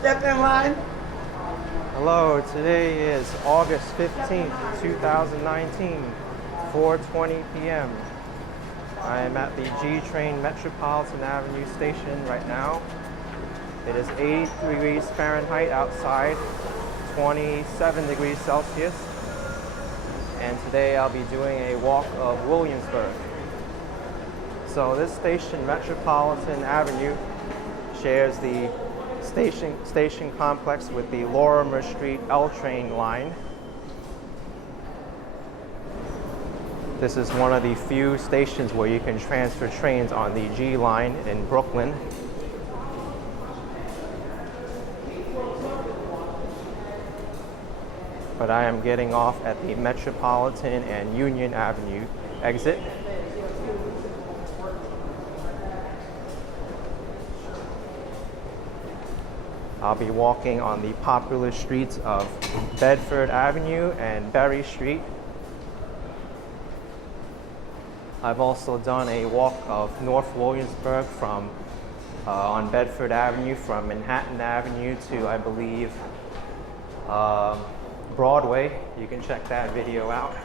Step in line. Hello, today is August 15th, 2019, 4:20 p.m. I am at the G train Metropolitan Avenue station right now. It is 83 degrees Fahrenheit outside, 27 degrees Celsius. And today I'll be doing a walk of Williamsburg. So this station, Metropolitan Avenue, shares the station complex with the Lorimer Street L train line. This is one of the few stations where you can transfer trains on the G line in Brooklyn. But I am getting off at the Metropolitan and Union Avenue exit. I'll be walking on the popular streets of Bedford Avenue and Berry Street. I've also done a walk of North Williamsburg from on Bedford Avenue from Manhattan Avenue to, I believe, Broadway. You can check that video out.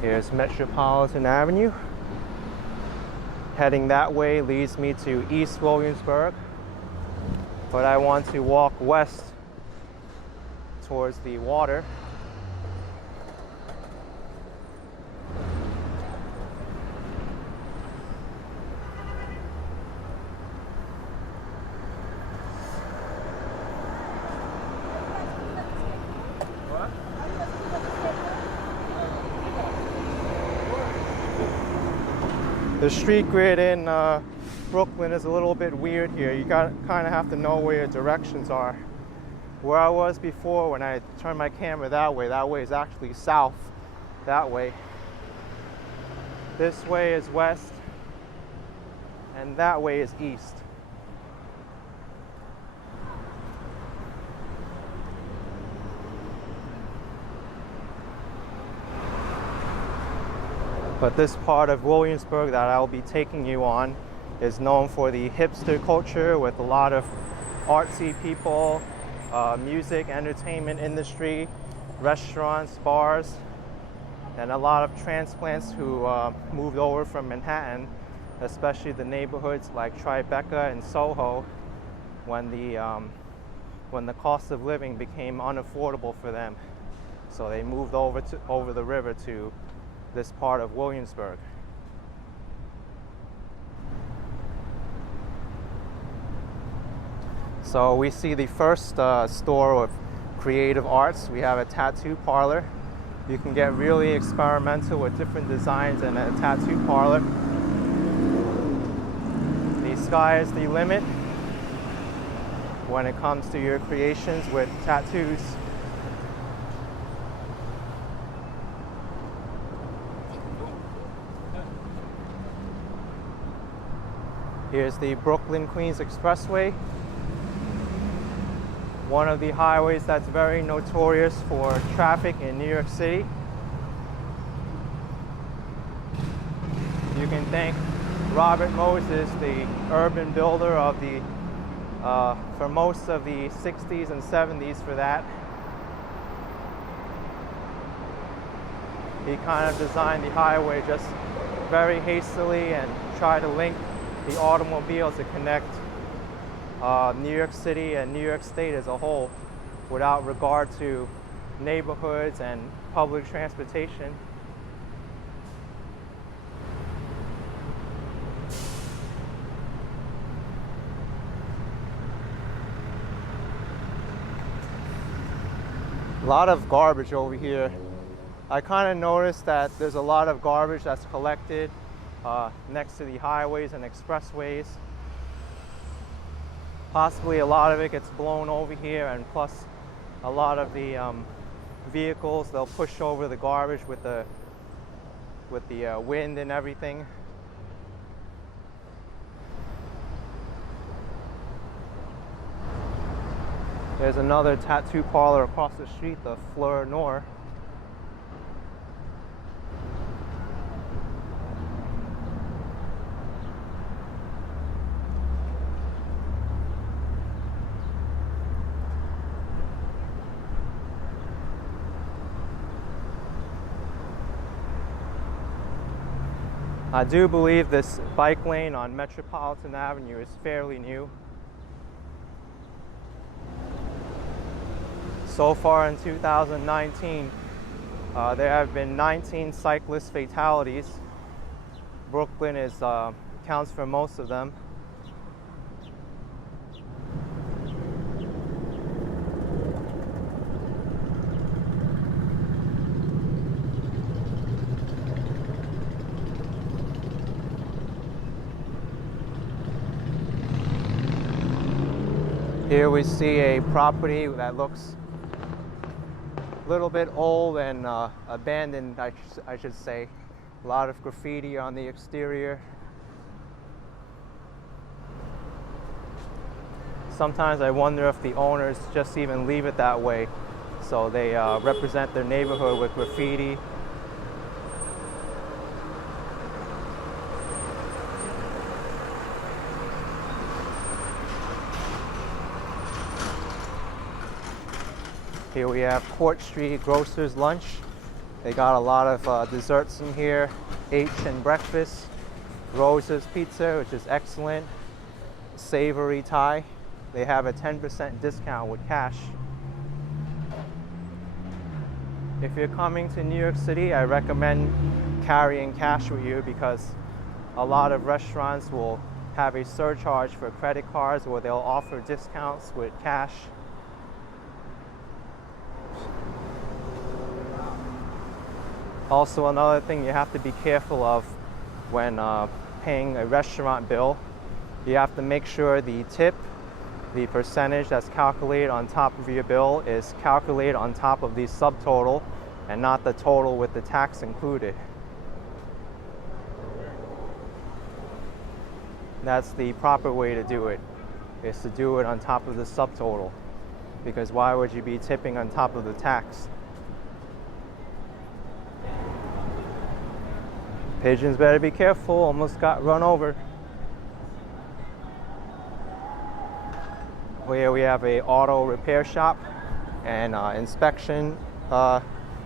Here's Metropolitan Avenue. Heading that way leads me to East Williamsburg, but I want to walk west towards the water. The street grid in Brooklyn is a little bit weird here. You kind of have to know where your directions are. Where I was before, when I turned my camera that way is actually south, that way. This way is west, and that way is east. But this part of Williamsburg that I'll be taking you on is known for the hipster culture with a lot of artsy people, music, entertainment industry, restaurants, bars, and a lot of transplants who moved over from Manhattan, especially the neighborhoods like Tribeca and Soho, when the cost of living became unaffordable for them. So they moved over the river to this part of Williamsburg. So we see the first store of creative arts. We have a tattoo parlor. You can get really experimental with different designs in a tattoo parlor. The sky is the limit when it comes to your creations with tattoos. Here's the Brooklyn-Queens Expressway, one of the highways that's very notorious for traffic in New York City. You can thank Robert Moses, the urban builder of for most of the 60s and 70s for that. He kind of designed the highway just very hastily and tried to link the automobile to connect New York City and New York State as a whole without regard to neighborhoods and public transportation. A lot of garbage over here. I kind of noticed that there's a lot of garbage that's collected next to the highways and expressways. Possibly a lot of it gets blown over here, and plus a lot of the vehicles, they'll push over the garbage with the wind and everything. There's another tattoo parlor across the street, the ⁴ᴷ⁶⁷. I do believe this bike lane on Metropolitan Avenue is fairly new. So far in 2019, there have been 19 cyclist fatalities. Brooklyn counts for most of them. Here we see a property that looks a little bit old and abandoned, I should say. A lot of graffiti on the exterior. Sometimes I wonder if the owners just even leave it that way, so they represent their neighborhood with graffiti. Here we have Court Street Grocer's Lunch. They got a lot of desserts in here. H and breakfast. Rose's Pizza, which is excellent. Savory Thai. They have a 10% discount with cash. If you're coming to New York City, I recommend carrying cash with you because a lot of restaurants will have a surcharge for credit cards or they'll offer discounts with cash. Also, another thing you have to be careful of when paying a restaurant bill, you have to make sure the tip, the percentage that's calculated on top of your bill, is calculated on top of the subtotal and not the total with the tax included. That's the proper way to do it, is to do it on top of the subtotal, because why would you be tipping on top of the tax? Pigeons better be careful, almost got run over. Here we have a auto repair shop and inspection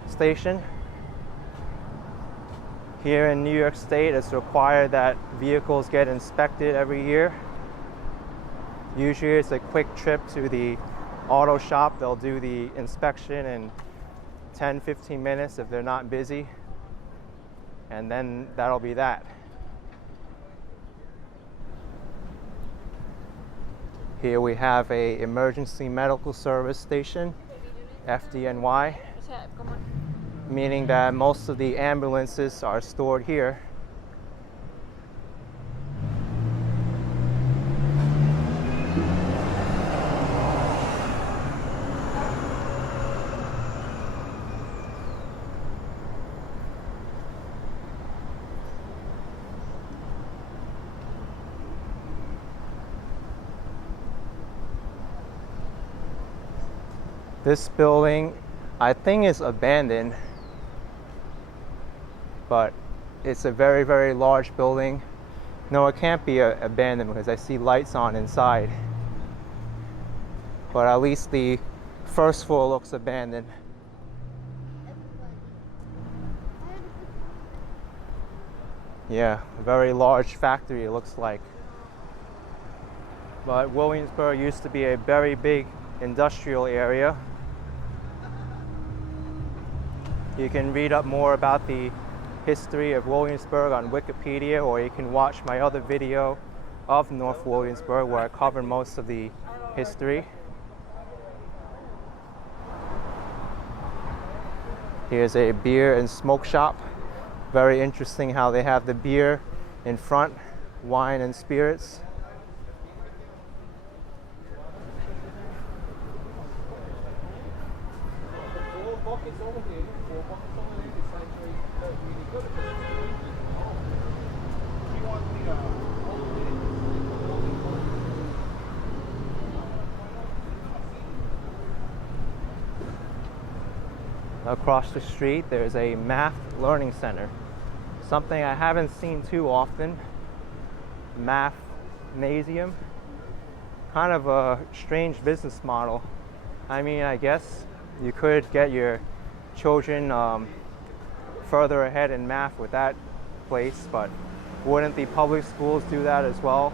station. Here in New York State, it's required that vehicles get inspected every year. Usually it's a quick trip to the auto shop. They'll do the inspection in 10-15 minutes if they're not busy. And then that'll be that. Here we have a emergency medical service station, FDNY, meaning that most of the ambulances are stored here. This building, I think, is abandoned, but it's a very, very large building. No, it can't be abandoned because I see lights on inside. But at least the first floor looks abandoned. Yeah, a very large factory it looks like. But Williamsburg used to be a very big industrial area. You can read up more about the history of Williamsburg on Wikipedia, or you can watch my other video of North Williamsburg where I cover most of the history. Here's a beer and smoke shop. Very interesting how they have the beer in front, wine and spirits. Across the street, there's a math learning center. Something I haven't seen too often. Mathnasium. Kind of a strange business model. I mean, I guess you could get your children further ahead in math with that place, but wouldn't the public schools do that as well?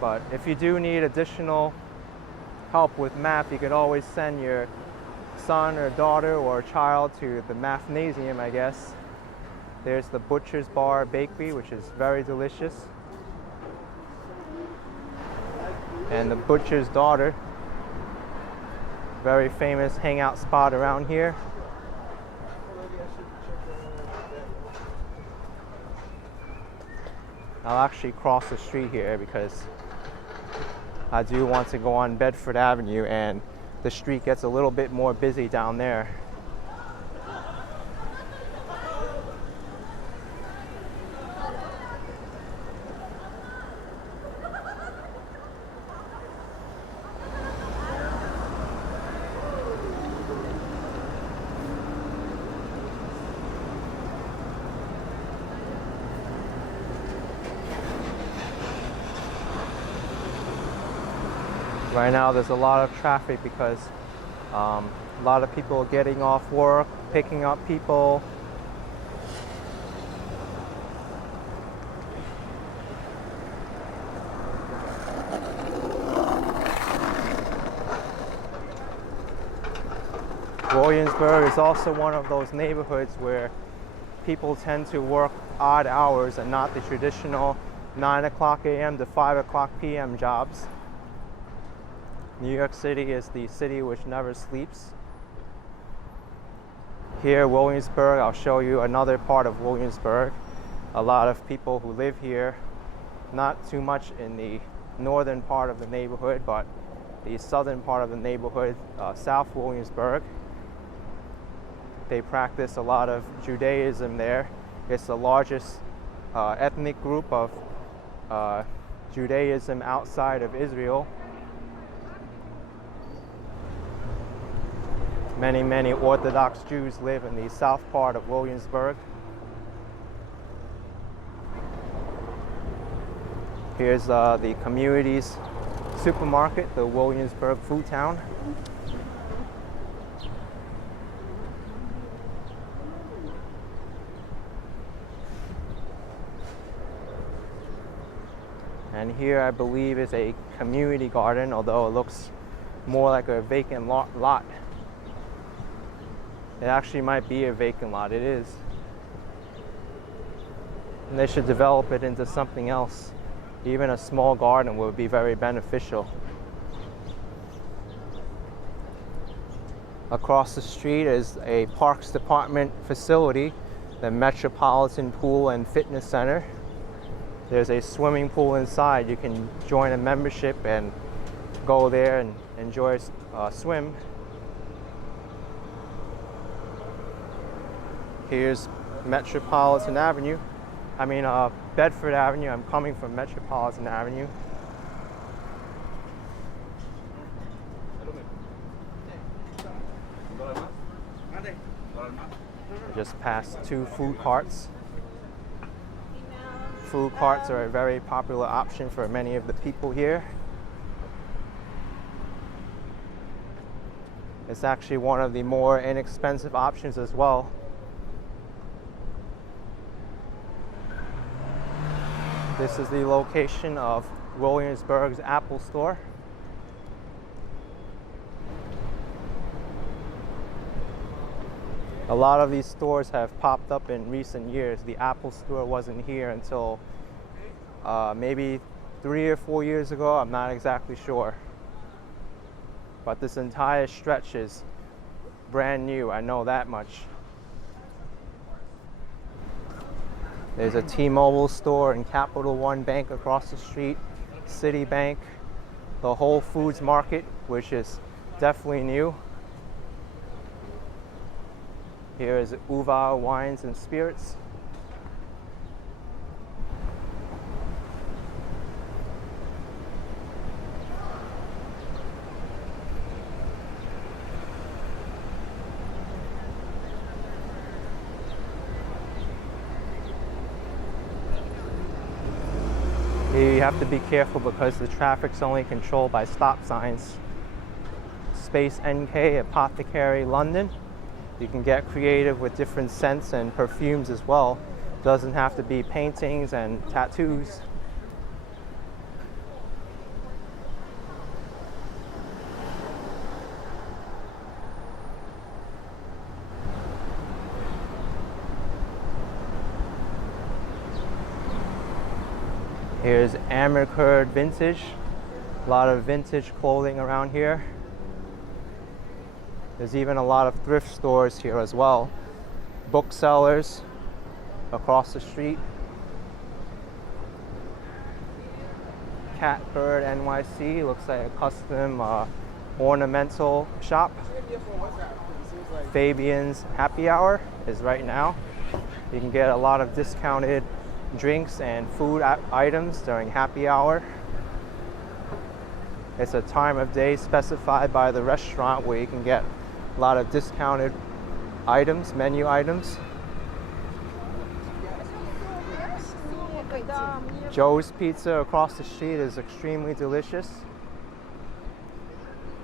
But if you do need additional help with math, you could always send your son or daughter or child to the Mathnasium, I guess. There's the Butcher's Bar Bakery, which is very delicious. And the Butcher's Daughter, very famous hangout spot around here. I'll actually cross the street here because I do want to go on Bedford Avenue, and the street gets a little bit more busy down there. Right now there's a lot of traffic because a lot of people are getting off work, picking up people. Williamsburg is also one of those neighborhoods where people tend to work odd hours and not the traditional 9 o'clock a.m. to 5 o'clock p.m. jobs. New York City is the city which never sleeps. Here, Williamsburg, I'll show you another part of Williamsburg. A lot of people who live here, not too much in the northern part of the neighborhood, but the southern part of the neighborhood, South Williamsburg. They practice a lot of Judaism there. It's the largest ethnic group of Judaism outside of Israel. Many Orthodox Jews live in the south part of Williamsburg. Here's the community's supermarket, the Williamsburg Food Town. And here I believe is a community garden, although it looks more like a vacant lot. It actually might be a vacant lot. It is. And they should develop it into something else. Even a small garden would be very beneficial. Across the street is a Parks Department facility, the Metropolitan Pool and Fitness Center. There's a swimming pool inside. You can join a membership and go there and enjoy a swim. Here's Metropolitan Avenue. Bedford Avenue. I'm coming from Metropolitan Avenue. I just passed two food carts. Food carts are a very popular option for many of the people here. It's actually one of the more inexpensive options as well. This is the location of Williamsburg's Apple Store. A lot of these stores have popped up in recent years. The Apple Store wasn't here until maybe 3 or 4 years ago. I'm not exactly sure. But this entire stretch is brand new. I know that much. There's a T-Mobile store and Capital One Bank across the street, Citibank, the Whole Foods Market, which is definitely new. Here is ⁴ Wines and Spirits. you have to be careful because the traffic's only controlled by stop signs. Space NK Apothecary London. You can get creative with different scents and perfumes as well. Doesn't have to be paintings and tattoos. Here's Amercurd Vintage. A lot of vintage clothing around here. There's even a lot of thrift stores here as well. Booksellers across the street. Catbird NYC, looks like a custom ornamental shop. Fabian's Happy Hour is right now. You can get a lot of discounted drinks and food items during happy hour. It's a time of day specified by the restaurant where you can get a lot of discounted items, menu items. Joe's Pizza across the street is extremely delicious.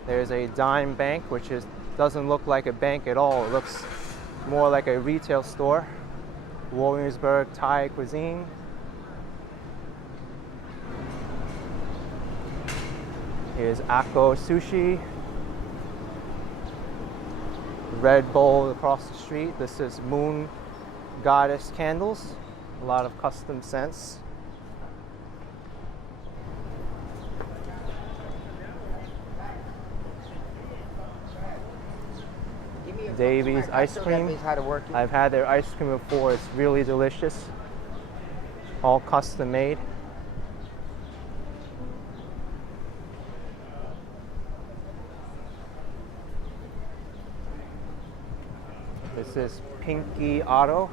There's a dime bank, which doesn't look like a bank at all. It looks more like a retail store. Williamsburg Thai cuisine. Here's Akko Sushi. Red Bull across the street. This is Moon Goddess Candles. A lot of custom scents. Davies ice cream. I've had their ice cream before. It's really delicious. All custom made. This is Pinky Auto.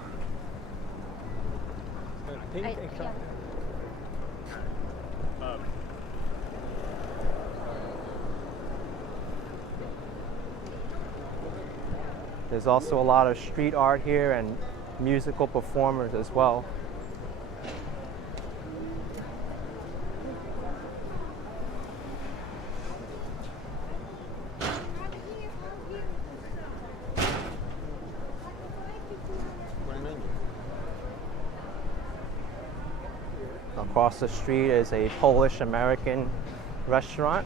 There's also a lot of street art here and musical performers as well. Across the street is a Polish-American restaurant.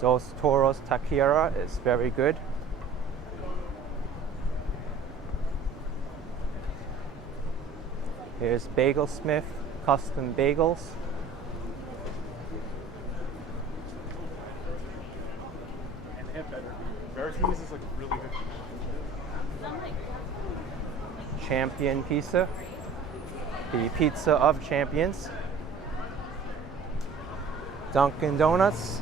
Dos Toros Taqueria is very good. Here's Bagel Smith Custom Bagels. Is like really good. Champion Pizza, the pizza of champions. Dunkin' Donuts.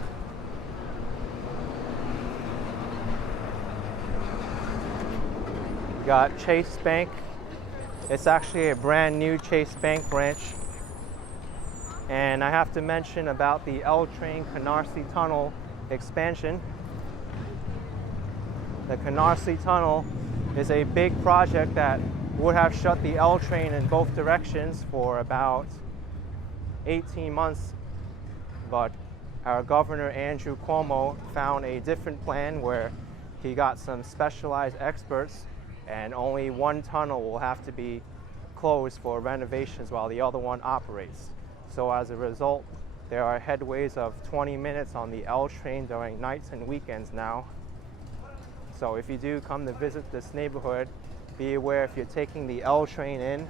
Got Chase Bank. It's actually a brand new Chase Bank branch. And I have to mention about the L train Canarsie Tunnel expansion. The Canarsie Tunnel is a big project that would have shut the L train in both directions for about 18 months. But our Governor Andrew Cuomo found a different plan where he got some specialized experts, and only one tunnel will have to be closed for renovations while the other one operates. So as a result, there are headways of 20 minutes on the L train during nights and weekends now. So if you do come to visit this neighborhood, be aware if you're taking the L train in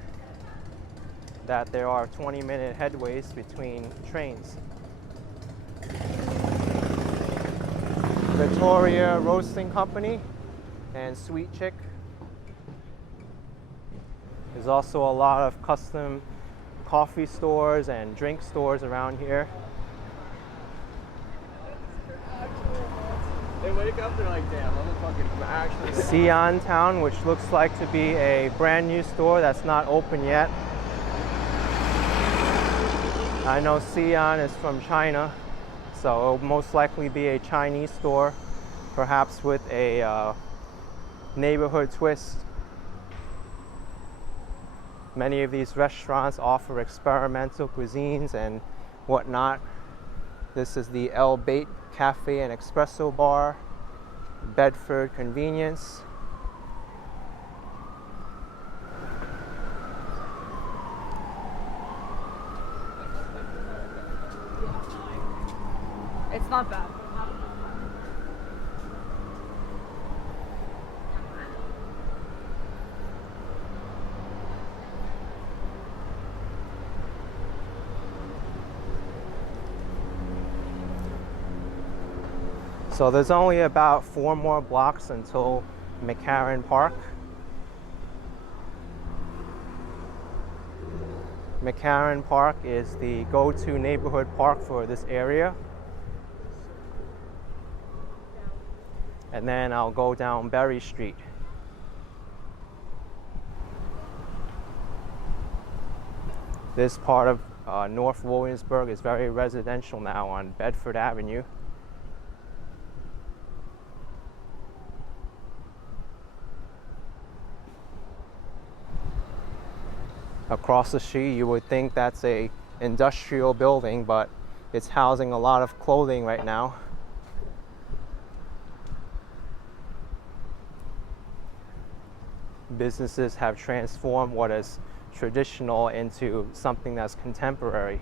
that there are 20-minute headways between trains. Victoria Roasting Company and Sweet Chick. There's also a lot of custom coffee stores and drink stores around here. They wake up, they're like, damn, I'm actually Xi'an Town, which looks like to be a brand new store that's not open yet. I know Xi'an is from China, so it'll most likely be a Chinese store, perhaps with a neighborhood twist. Many of these restaurants offer experimental cuisines and whatnot. This is the El Bait Cafe and Espresso Bar, Bedford Convenience. It's not bad. So there's only about 4 more blocks until McCarran Park. McCarran Park is the go-to neighborhood park for this area. And then I'll go down Berry Street. This part of North Williamsburg is very residential now on Bedford Avenue. Across the street, you would think that's a industrial building, but it's housing a lot of clothing right now. Businesses have transformed what is traditional into something that's contemporary.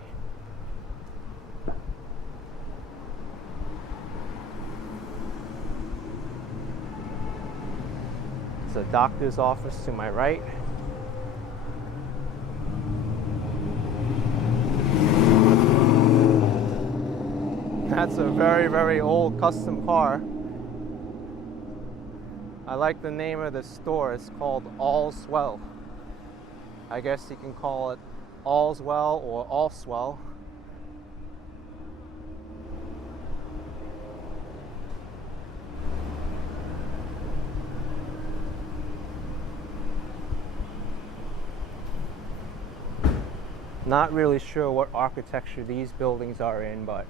There's a doctor's office to my right. That's a very, very old custom car. I like the name of the store. It's called All's Well. I guess you can call it All's Well or Allswell. Not really sure what architecture these buildings are in, but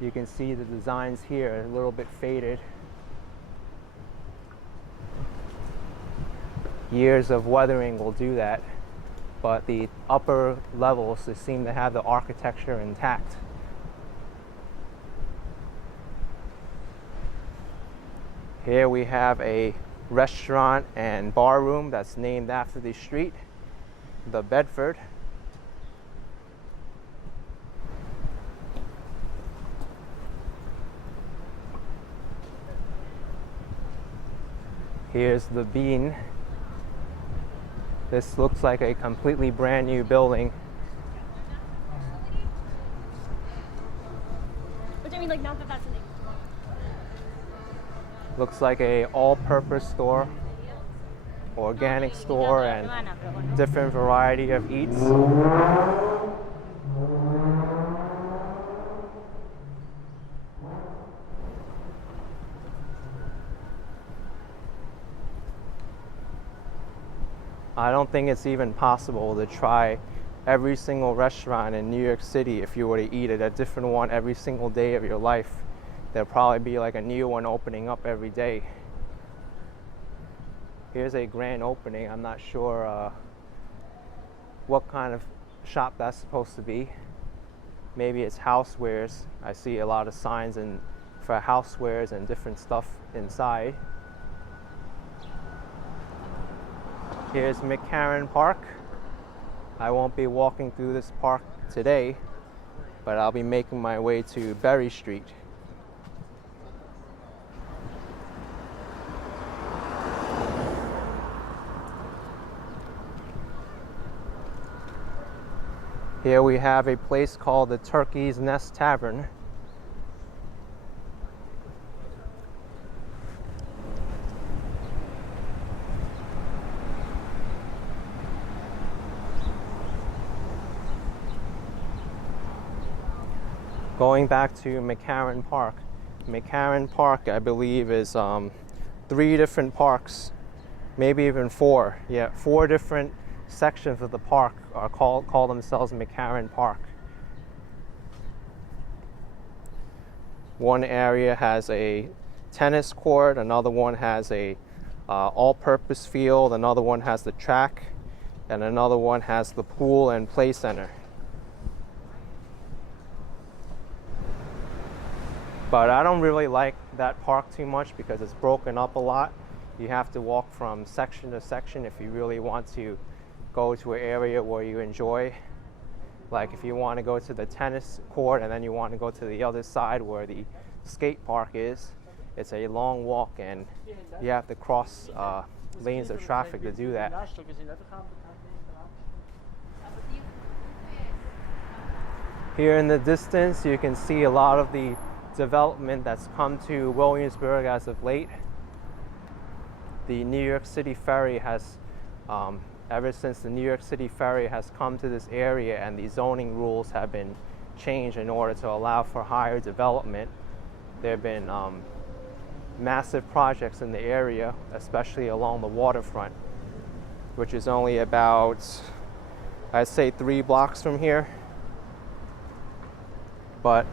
you can see the designs here, a little bit faded. Years of weathering will do that, but the upper levels, they seem to have the architecture intact. Here we have a restaurant and bar room that's named after the street, the Bedford. Here's the Bean. This looks like a completely brand new building. Which I mean, like, not that that's a name. Looks like a all-purpose store, organic store, and different variety of eats. I don't think it's even possible to try every single restaurant in New York City if you were to eat at a different one every single day of your life. There'll probably be like a new one opening up every day. Here's a grand opening. I'm not sure what kind of shop that's supposed to be. Maybe it's housewares. I see a lot of signs for housewares and different stuff inside. Here's McCarran Park. I won't be walking through this park today, but I'll be making my way to Berry Street. Here we have a place called the Turkey's Nest Tavern. Going back to McCarran Park. McCarran Park, I believe, is 3 different parks, maybe even 4. Yeah, 4 different sections of the park are call themselves McCarran Park. One area has a tennis court, another one has a all-purpose field, another one has the track, and another one has the pool and play center. But I don't really like that park too much because it's broken up a lot. You have to walk from section to section if you really want to go to an area where you enjoy. Like if you want to go to the tennis court and then you want to go to the other side where the skate park is, it's a long walk and you have to cross lanes of traffic to do that. Here in the distance, you can see a lot of the development that's come to Williamsburg as of late. The New York City ferry has, ever since the New York City ferry has come to this area and the zoning rules have been changed in order to allow for higher development, there have been massive projects in the area, especially along the waterfront, which is only about, I'd say, 3 blocks from here. But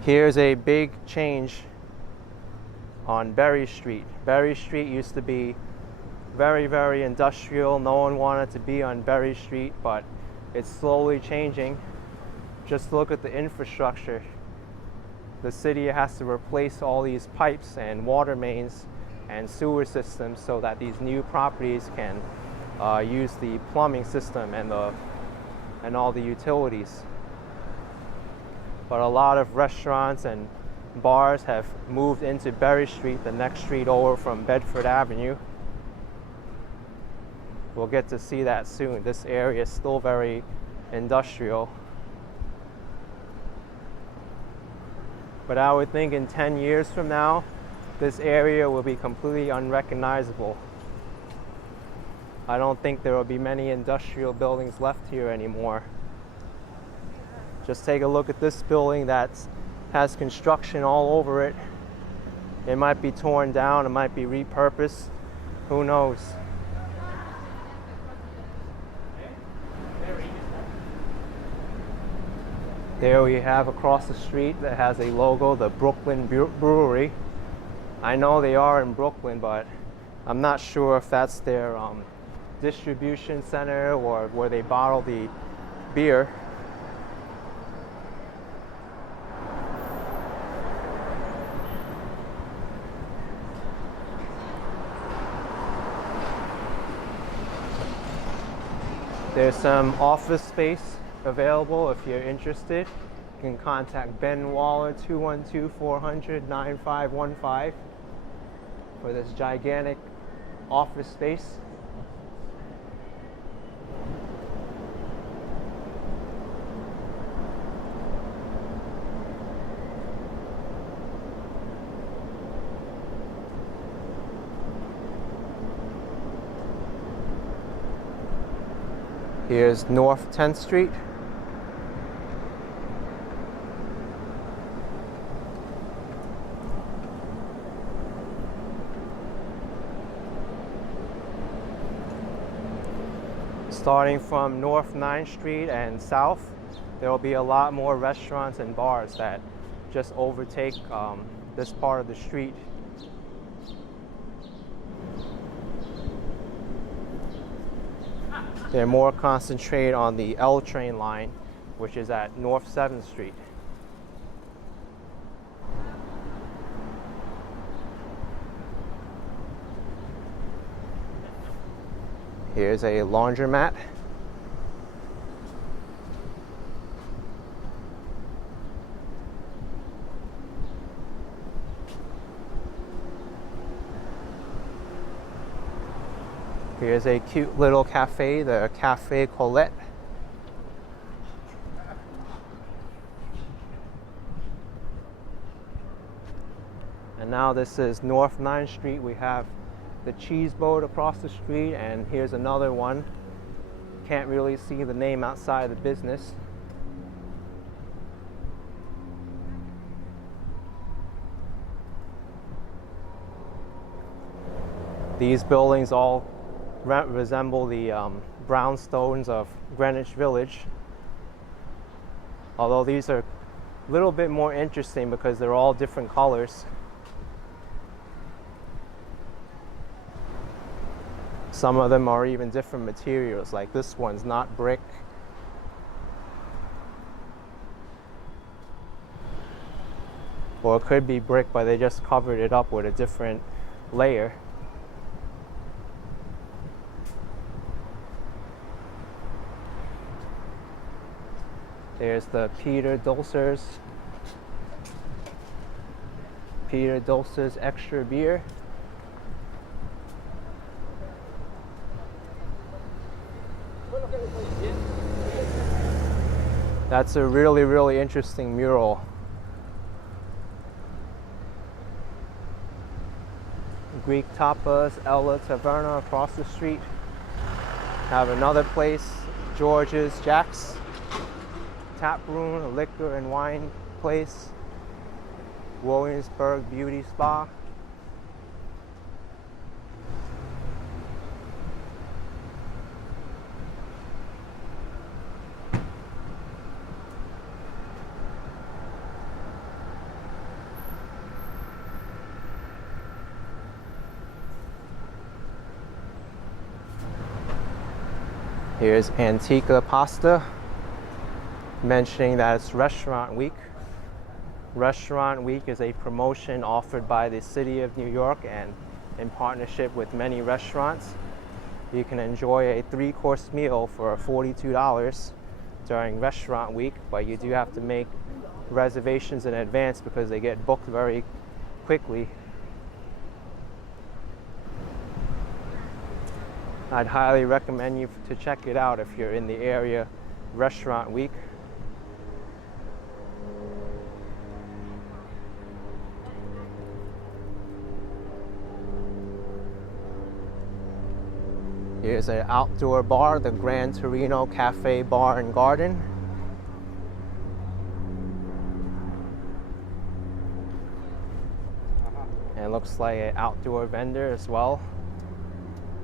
here's a big change on Berry Street. Berry Street used to be very, very industrial. No one wanted to be on Berry Street, but it's slowly changing. Just look at the infrastructure. The city has to replace all these pipes and water mains and sewer systems so that these new properties can use the plumbing system and all the utilities. But a lot of restaurants and bars have moved into Berry Street, the next street over from Bedford Avenue. We'll get to see that soon. This area is still very industrial. But I would think in 10 years from now, this area will be completely unrecognizable. I don't think there will be many industrial buildings left here anymore. Just take a look at this building that has construction all over it. It might be torn down, it might be repurposed. Who knows? There we have across the street that has a logo, the Brooklyn Brewery. I know they are in Brooklyn, but I'm not sure if that's their distribution center or where they bottle the beer. There's some office space available if you're interested. You can contact Ben Waller, 212-400-9515 for this gigantic office space. Here's North 10th Street. Starting from North 9th Street and south, there will be a lot more restaurants and bars that just overtake this part of the street. They're more concentrated on the L train line, which is at North 7th Street. Here's a laundromat. Here's a cute little cafe, the Cafe Colette. And now this is North 9th Street. We have the Cheese Boat across the street, and here's another one. Can't really see the name outside the business. These buildings all resemble the brownstones of Greenwich Village, although these are a little bit more interesting because they're all different colors. Some of them are even different materials, like this one's not brick. Or it could be brick, but they just covered it up with a different layer. There's the Peter Dulcer's extra beer. That's a really, really interesting mural. Greek Tapas, Ella Taverna across the street. Have another place, George's Jack's Tap Room, a liquor and wine place. Williamsburg Beauty Spa. Here's Antica Pasta, mentioning that it's Restaurant Week. Restaurant Week is a promotion offered by the City of New York and in partnership with many restaurants. You can enjoy a 3-course meal for $42 during Restaurant Week, but you do have to make reservations in advance because they get booked very quickly. I'd highly recommend you to check it out if you're in the area. Restaurant Week. Here's an outdoor bar, the Gran Torino Cafe Bar and Garden. And it looks like an outdoor vendor as well.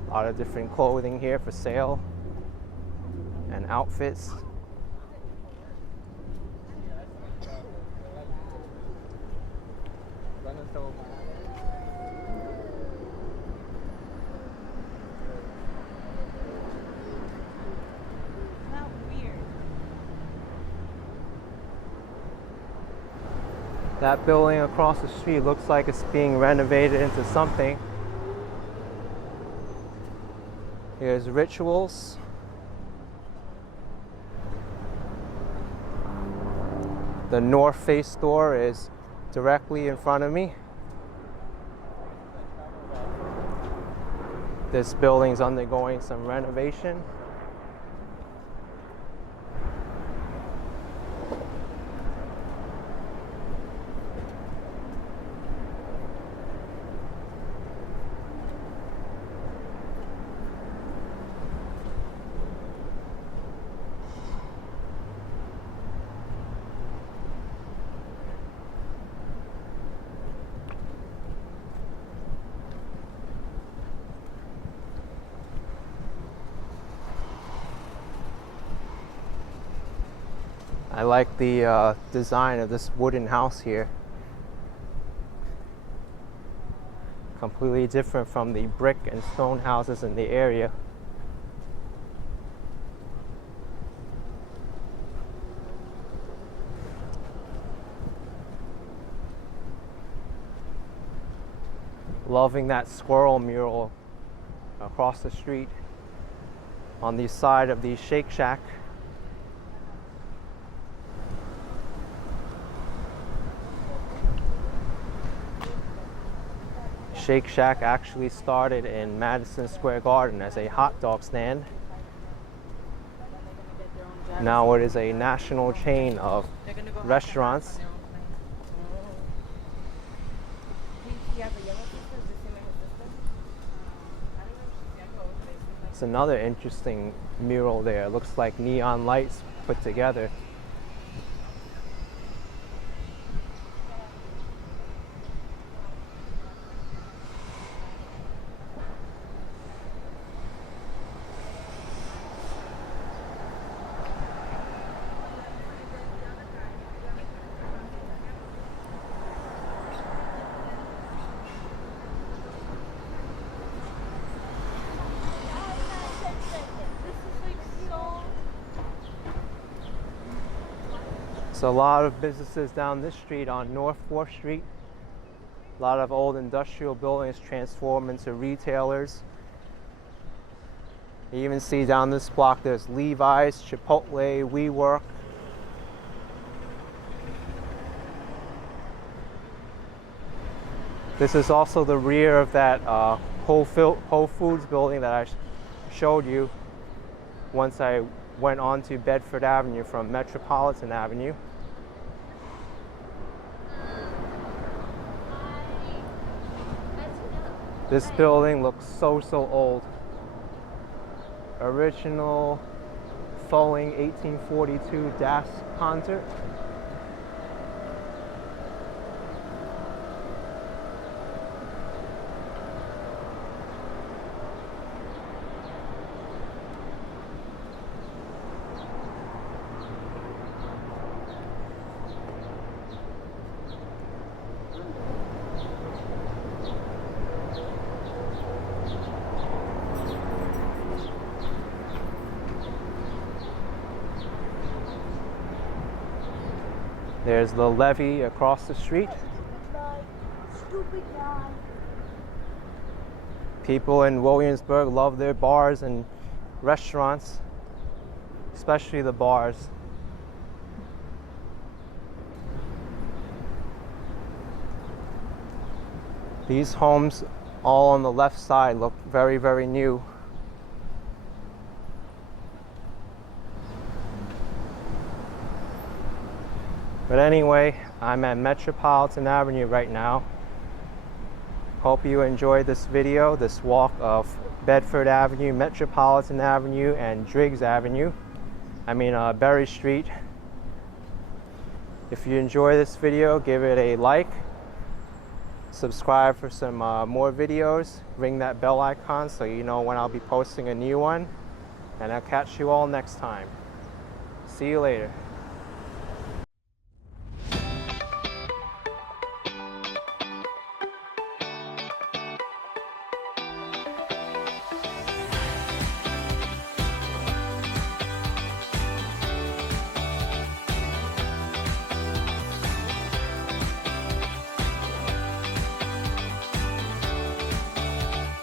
A lot of different clothing here for sale and outfits. That building across the street looks like it's being renovated into something. Here's Rituals. The North Face store is directly in front of me. This building's undergoing some renovation. I like the design of this wooden house here. Completely different from the brick and stone houses in the area. Loving that squirrel mural across the street on the side of the Shake Shack. Shake Shack actually started in Madison Square Garden as a hot dog stand. Now it is a national chain of restaurants. It's another interesting mural there. It looks like neon lights put together. There's a lot of businesses down this street on North 4th Street. A lot of old industrial buildings transform into retailers. You even see down this block there's Levi's, Chipotle, WeWork. This is also the rear of that Whole Foods building that I showed you once I went on to Bedford Avenue from Metropolitan Avenue. This building looks so old. Original ⁴ 1842 Das concert. There's the levee across the street. People in Williamsburg love their bars and restaurants, especially the bars. These homes all on the left side look very new. But anyway, I'm at Metropolitan Avenue right now. Hope you enjoyed this video, this walk of Bedford Avenue, Metropolitan Avenue, and Driggs Avenue. Berry Street. If you enjoy this video, give it a like. Subscribe for some more videos. Ring that bell icon so you know when I'll be posting a new one. And I'll catch you all next time. See you later.